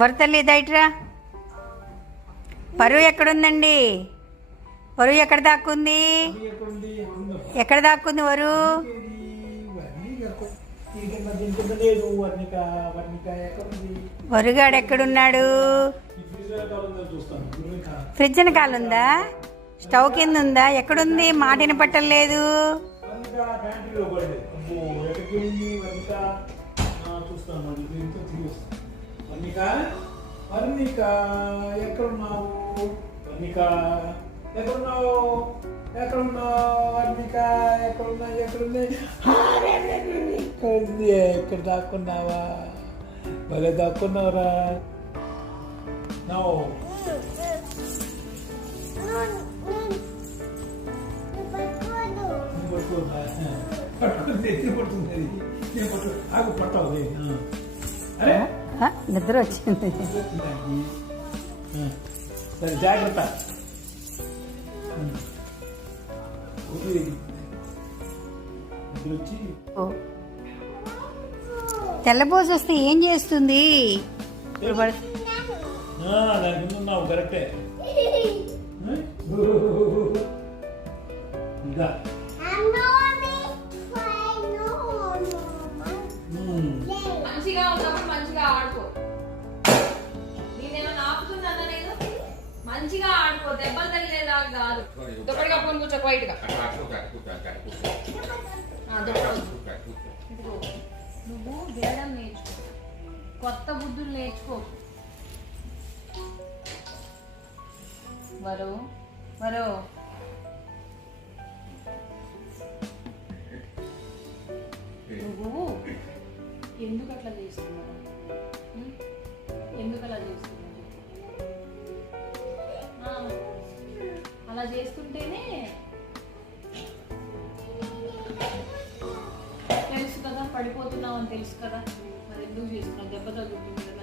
వరతల్లి దయట్రా. పరువు ఎక్కడుందండి? వరువు ఎక్కడ దాక్కుంది? ఎక్కడ దాక్కుంది వరువు? వరుగాడు ఎక్కడున్నాడు? ఫ్రిడ్జ్ వెనకాల ఉందా? స్టవ్ కింద ఉందా? ఎక్కడుంది? మాట వినపట్టలేదు. ఎక్కడ దాక్కున్నావా? భలే దాక్కున్నావురా. నిద్ర వచ్చింది. సరే జాగ్రత్త. తెల్లబోజు వస్తే ఏం చేస్తుంది? దాని ముందు ఉన్నావు కరెక్టే. మంచిగా ఉన్నప్పుడు మంచిగా ఆడుకో. నేనేమన్నా ఆపుతున్నానా? నేను మంచిగా ఆడుకో, దెబ్బలు తగిలేలాగా కాదు. దుప్పటి కప్పుకొని కూర్చో వైట్ గా. నువ్వు వేయడం నేర్చుకో, కొత్త బుద్ధులు నేర్చుకో. వరు వరు నువ్వు ఎందుకు అట్లా చేస్తున్నావు? ఎందుకు అలా చేస్తున్నావు? అలా చేస్తుంటేనే తెలుసు కదా, పడిపోతున్నావు అని తెలుసు కదా, మరి ఎందుకు చేస్తున్నావు? దెబ్బ తగ్గుతుంది కదా.